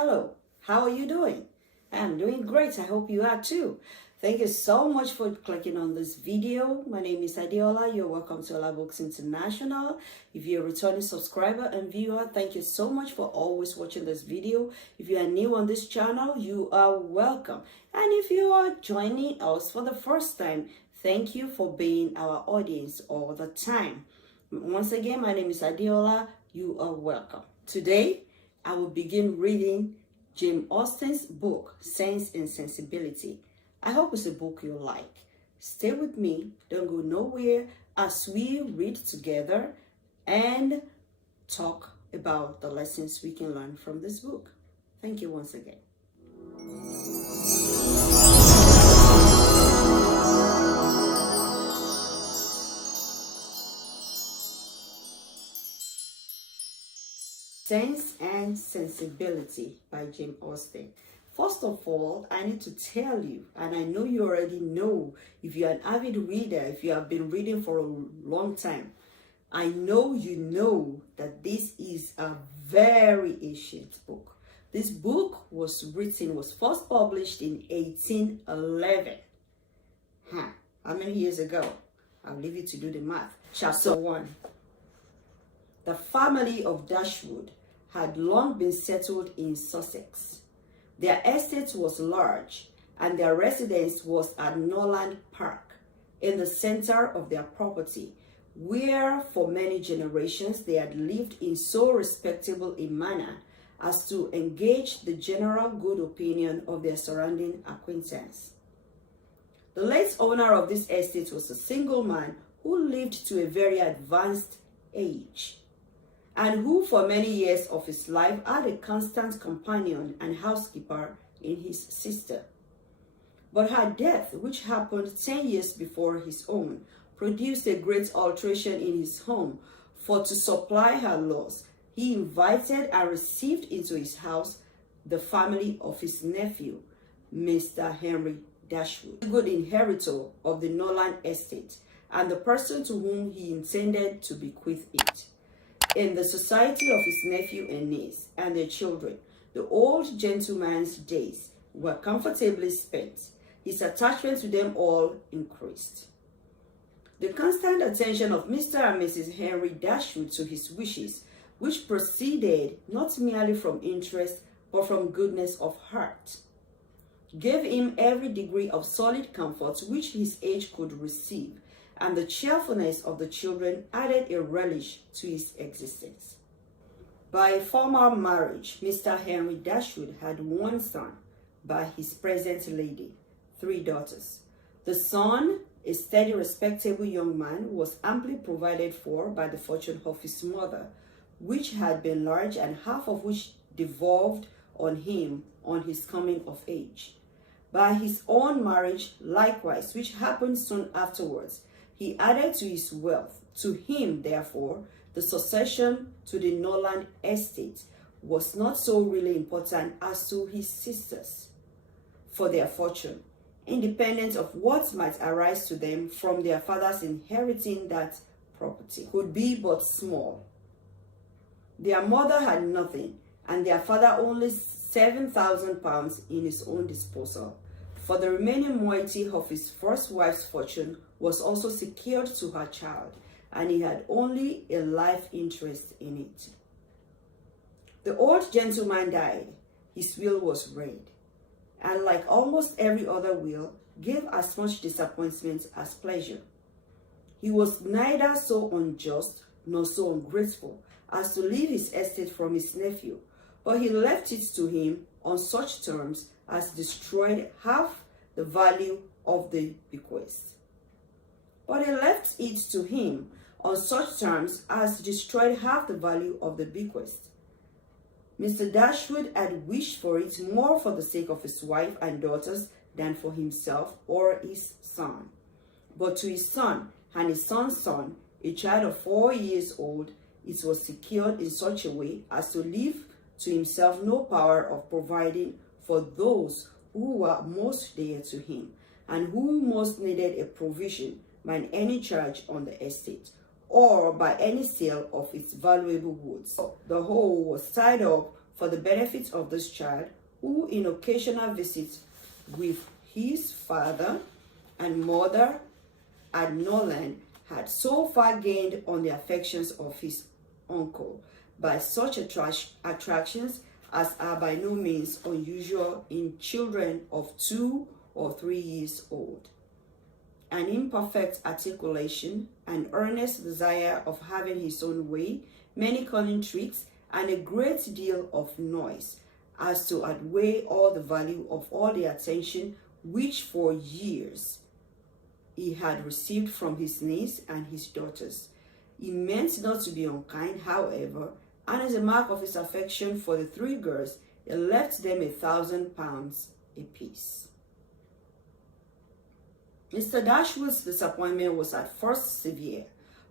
Hello, how are you doing? I'm doing great. I hope you are too. Thank you so much for clicking on this video. My name is Adiola. You're welcome to Olabooks International. If you're a returning subscriber and viewer, thank you so much for always watching this video. If you are new on this channel, you are welcome. And if you are joining us for the first time, thank you for being our audience all the time. Once again, my name is Adiola. You are welcome. Today, I will begin reading Jane Austen's book, Sense and Sensibility. I hope it's a book you like. Stay with me, don't go nowhere as we read together and talk about the lessons we can learn from this book. Thank you once again. Sense and Sensibility by Jane Austen. First of all, I need to tell you, and I know you already know, if you're an avid reader, if you have been reading for a long time, I know you know that this is a very ancient book. This book was first published in 1811. How many years ago? I'll leave you to do the math. Chapter 1. The family of Dashwood had long been settled in Sussex. Their estate was large, and their residence was at Norland Park, in the center of their property, where for many generations they had lived in so respectable a manner as to engage the general good opinion of their surrounding acquaintance. The late owner of this estate was a single man who lived to a very advanced age, and who for many years of his life had a constant companion and housekeeper in his sister. But her death, which happened 10 years before his own, produced a great alteration in his home, for to supply her loss, he invited and received into his house the family of his nephew, Mr. Henry Dashwood, the good inheritor of the Norland estate, and the person to whom he intended to bequeath it. In the society of his nephew and niece and their children, the old gentleman's days were comfortably spent. His attachment to them all increased. The constant attention of Mr. and Mrs. Henry Dashwood to his wishes, which proceeded not merely from interest but from goodness of heart, gave him every degree of solid comfort which his age could receive, and the cheerfulness of the children added a relish to his existence. By a former marriage, Mr. Henry Dashwood had one son by his present lady, 3 daughters. The son, a steady, respectable young man, was amply provided for by the fortune of his mother, which had been large, and half of which devolved on him on his coming of age. By his own marriage, likewise, which happened soon afterwards, he added to his wealth. To him, therefore, the succession to the Norland estate was not so really important as to his sisters, for their fortune, independent of what might arise to them from their fathers inheriting that property, could be but small. Their mother had nothing, and their father only £7,000 in his own disposal, for the remaining moiety of his first wife's fortune was also secured to her child, and he had only a life interest in it. The old gentleman died. His will was read, and like almost every other will, gave as much disappointment as pleasure. He was neither so unjust nor so ungrateful as to leave his estate from his nephew, but he left it to him on such terms as destroyed half the value of the bequest. But he left it to him on such terms as destroyed half the value of the bequest. Mr. Dashwood had wished for it more for the sake of his wife and daughters than for himself or his son. But to his son and his son's son, a child of 4 years old, it was secured in such a way as to leave to himself no power of providing for those who were most dear to him, and who most needed a provision by any charge on the estate, or by any sale of its valuable goods. The whole was tied up for the benefit of this child, who in occasional visits with his father and mother at Norland had so far gained on the affections of his uncle by such attractions as are by no means unusual in children of 2 or 3 years old. An imperfect articulation, an earnest desire of having his own way, many cunning tricks, and a great deal of noise, as to outweigh all the value of all the attention which for years he had received from his niece and his daughters. He meant not to be unkind, however, and as a mark of his affection for the 3 girls, he left them £1,000 apiece. Mr. Dashwood's disappointment was at first severe,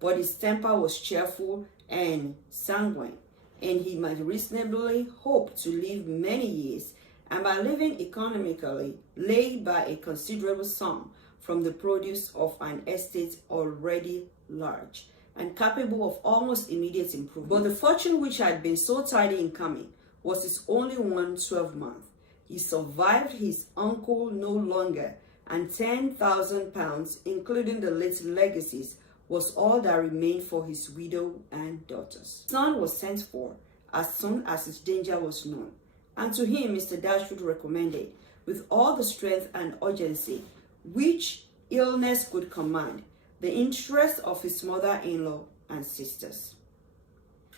but his temper was cheerful and sanguine, and he might reasonably hope to live many years, and by living economically, lay by a considerable sum from the produce of an estate already large and capable of almost immediate improvement. But the fortune which had been so tardy in coming was his only one 12-month. He survived his uncle no longer, and £10,000, including the late legacies, was all that remained for his widow and daughters. His son was sent for as soon as his danger was known, and to him Mr. Dashwood recommended, with all the strength and urgency which illness could command, the interest of his mother-in-law and sisters.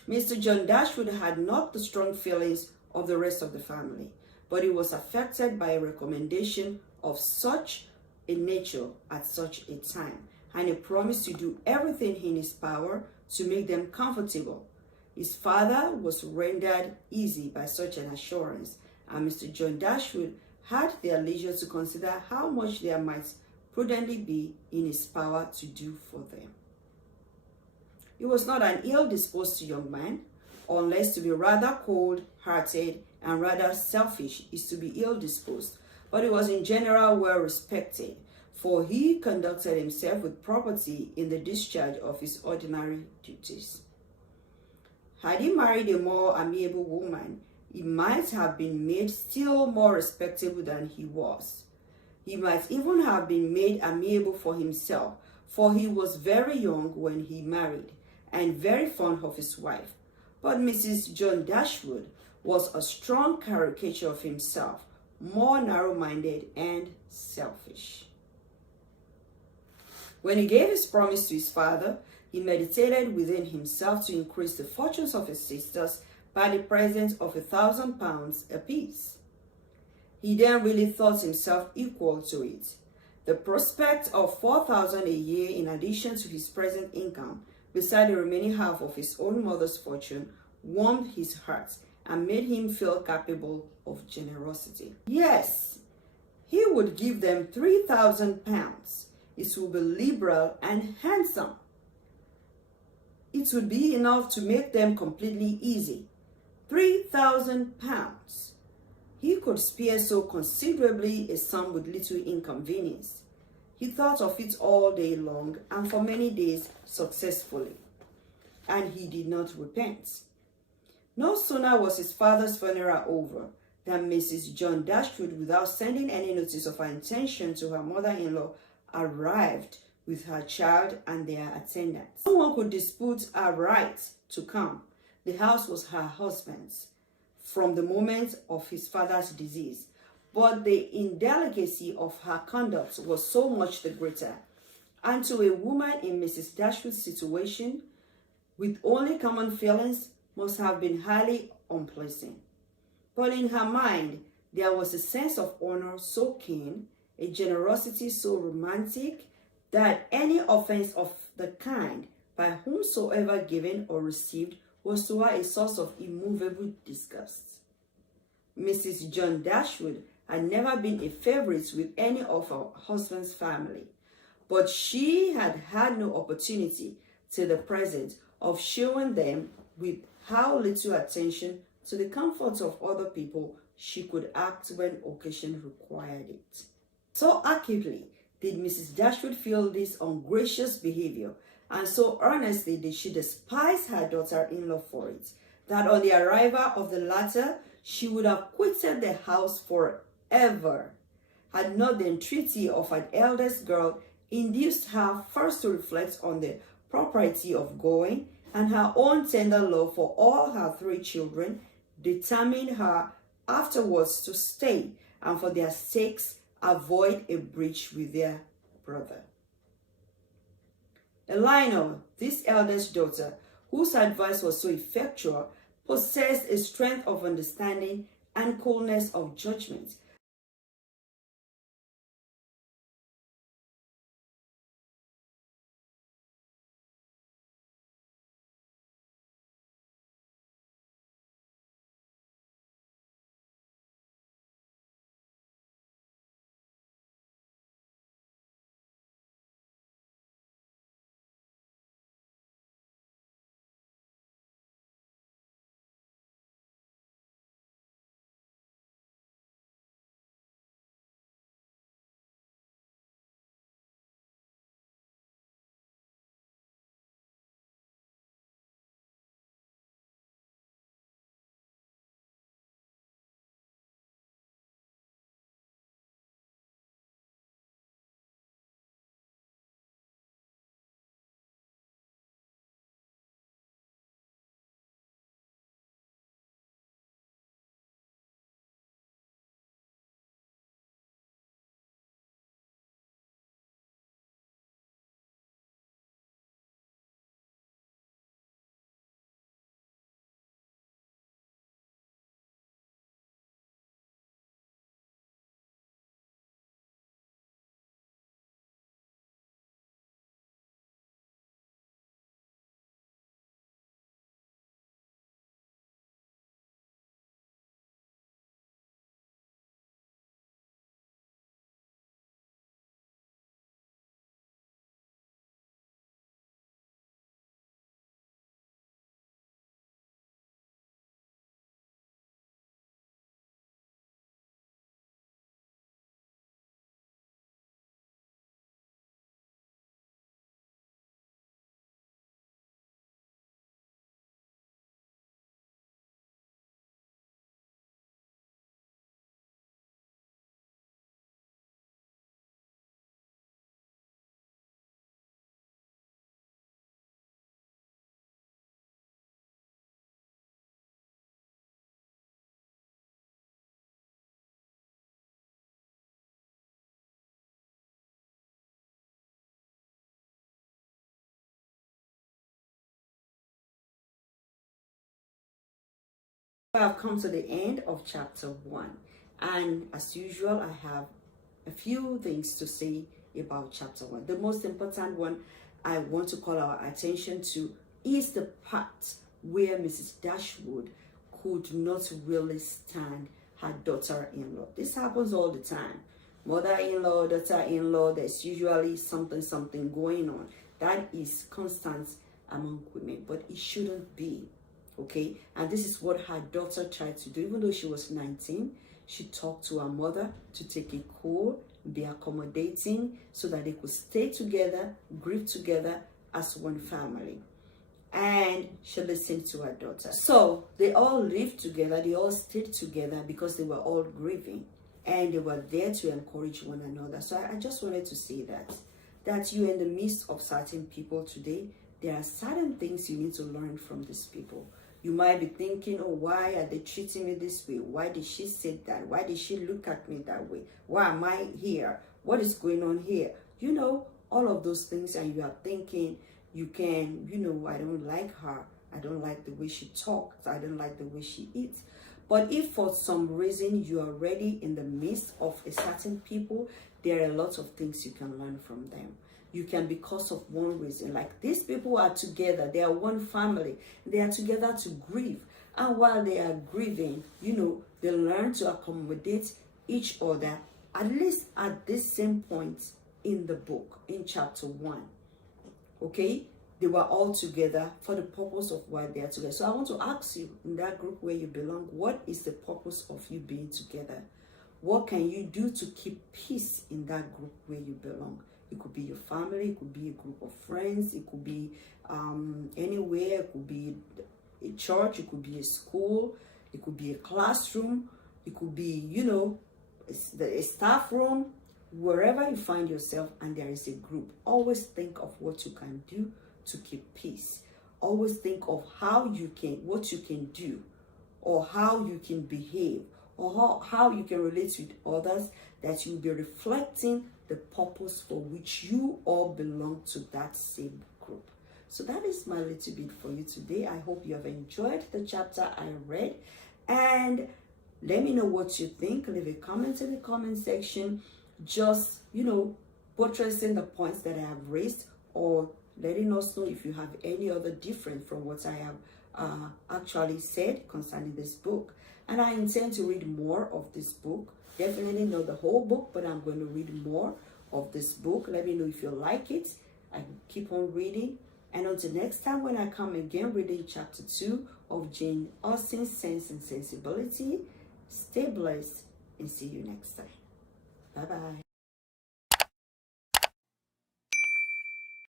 Mr. John Dashwood had not the strong feelings of the rest of the family, but he was affected by a recommendation of such a nature at such a time, and he promised to do everything in his power to make them comfortable. His father was rendered easy by such an assurance, and Mr. John Dashwood had their leisure to consider how much there might prudently be in his power to do for them. He was not an ill-disposed young man, unless to be rather cold-hearted and rather selfish is to be ill-disposed, but he was in general well respected, for he conducted himself with propriety in the discharge of his ordinary duties. Had he married a more amiable woman, he might have been made still more respectable than he was. He might even have been made amiable for himself, for he was very young when he married, and very fond of his wife. But Mrs. John Dashwood was a strong caricature of himself, more narrow-minded and selfish. When he gave his promise to his father, he meditated within himself to increase the fortunes of his sisters by the present of £1,000 apiece. He then really thought himself equal to it. The prospect of £4,000 a year in addition to his present income, beside the remaining half of his own mother's fortune, warmed his heart and made him feel capable of generosity. Yes, he would give them £3,000. It would be liberal and handsome. It would be enough to make them completely easy. £3,000. He could spare so considerably a sum with little inconvenience. He thought of it all day long and for many days successfully, and he did not repent. No sooner was his father's funeral over than Mrs. John Dashwood, without sending any notice of her intention to her mother-in-law, arrived with her child and their attendants. No one could dispute her right to come. The house was her husband's from the moment of his father's disease, but the indelicacy of her conduct was so much the greater, and to a woman in Mrs. Dashwood's situation, with only common feelings, must have been highly unpleasant. But in her mind, there was a sense of honor so keen, a generosity so romantic, that any offense of the kind, by whomsoever given or received, was to her a source of immovable disgust. Mrs. John Dashwood had never been a favorite with any of her husband's family, but she had had no opportunity till the present of showing them with how little attention to the comforts of other people she could act when occasion required it. So acutely did Mrs. Dashwood feel this ungracious behavior, and so earnestly did she despise her daughter-in-law for it, that on the arrival of the latter, She would have quitted the house forever had not the entreaty of an eldest girl induced her first to reflect on the propriety of going, and her own tender love for all her 3 children determined her afterwards to stay and for their sakes avoid a breach with their brother. Eleanor, this eldest daughter, whose advice was so effectual, possessed a strength of understanding and coolness of judgment. I have come to the end of chapter 1, and as usual I have a few things to say about chapter 1. The most important one I want to call our attention to is the part where Mrs. Dashwood could not really stand her daughter-in-law. This happens all the time. Mother-in-law, daughter-in-law, there's usually something going on. That is constant among women, but it shouldn't be. Okay, and this is what her daughter tried to do. Even though she was 19, she talked to her mother to take it cool, be accommodating, so that they could stay together, grieve together as one family. And she listened to her daughter. So they all lived together, they all stayed together because they were all grieving, and they were there to encourage one another. So I just wanted to say that you're in the midst of certain people today. There are certain things you need to learn from these people. You might be thinking, oh, why are they treating me this way? Why did she say that? Why did she look at me that way? Why am I here? What is going on here? You know, all of those things, and you are thinking, you can, I don't like her. I don't like the way she talks. I don't like the way she eats. But if for some reason you are already in the midst of a certain people, there are a lot of things you can learn from them. You can, because of one reason, like these people are together, they are one family, they are together to grieve, and while they are grieving, they learn to accommodate each other, at least at this same point in the book, in chapter 1. Okay, they were all together for the purpose of why they are together. So I want to ask you, in that group where you belong, what is the purpose of you being together? What can you do to keep peace in that group where you belong? It could be your family, it could be a group of friends, it could be anywhere, it could be a church, it could be a school, It could be a classroom. It could be, you know, a staff room, wherever you find yourself and there is a group. Always think of what you can do to keep peace. Always think of what you can do, or how you can behave, or how you can relate with others, that you'll be reflecting the purpose for which you all belong to that same group. So that is my little bit for you today. I hope you have enjoyed the chapter I read, and let me know what you think. Leave a comment in the comment section, just, you know, buttressing the points that I have raised, or letting us know if you have any other different from what I have actually said concerning this book. And I intend to read more of this book. Definitely not the whole book, but I'm going to read more of this book. Let me know if you like it. I can keep on reading. And until next time, when I come again reading chapter 2 of Jane Austen's Sense and Sensibility, stay blessed and see you next time. Bye-bye.